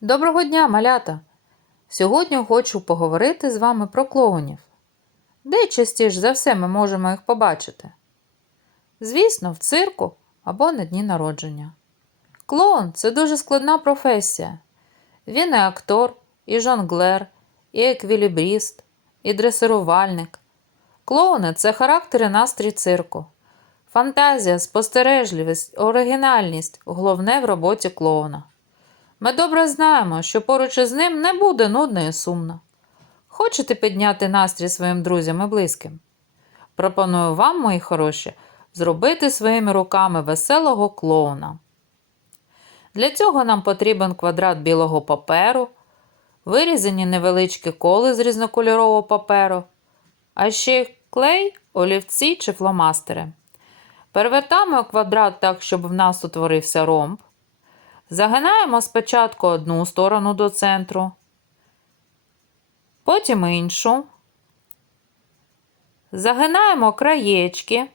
Доброго дня, малята! Сьогодні хочу поговорити з вами про клоунів. Де частіше за все ми можемо їх побачити? Звісно, в цирку або на дні народження. Клоун це дуже складна професія. Він і актор, і жонглер, і еквілібріст, і дресирувальник. Клоуни це характер і настрій цирку. Фантазія, спостережливість, оригінальність головне в роботі клоуна. Ми добре знаємо, що поруч із ним не буде нудно і сумно. Хочете підняти настрій своїм друзям і близьким? Пропоную вам, мої хороші, зробити своїми руками веселого клоуна. Для цього нам потрібен квадрат білого паперу, вирізані невеличкі коли з різнокольорового паперу, а ще клей, олівці чи фломастери. Перевертаємо квадрат так, щоб в нас утворився ромб. Загинаємо спочатку одну сторону до центру, потім іншу. Загинаємо краєчки.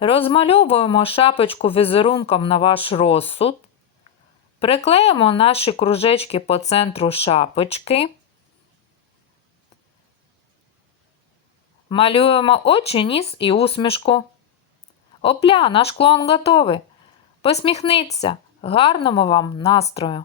Розмальовуємо шапочку візерунком на ваш розсуд. Приклеїмо наші кружечки по центру шапочки. Малюємо очі, ніс і усмішку. Опля, наш клоун готовий. Посміхніться. гарному вам настрою!